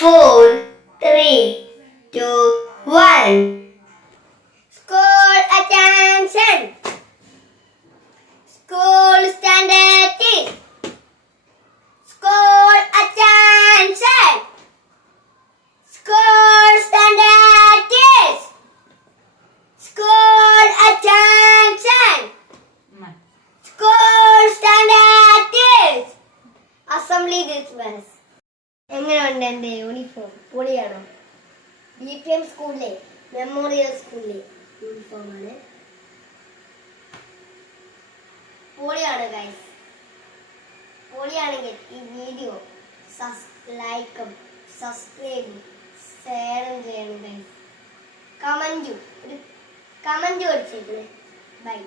four, three, two, one. School attention. School standard thing. School attention. School standard this. School attention. School standard this. Assembly dismissed. എങ്ങനെയുണ്ട് എന്റെ uniform പൊളിയാണോ? B P M സ്കൂളിലെ memorial സ്കൂളിലെ യൂണിഫോമാണ് പൊളിയാണ് guys പൊളിയാണെങ്കിൽ ഈ video ലൈക്കും സബ്സ്ക്രൈബും ഷെയറും ചെയ്യണം ഗൈസ് കമന്റും ഒരു കമന്റ് പഠിച്ചേക്കണേ ബൈ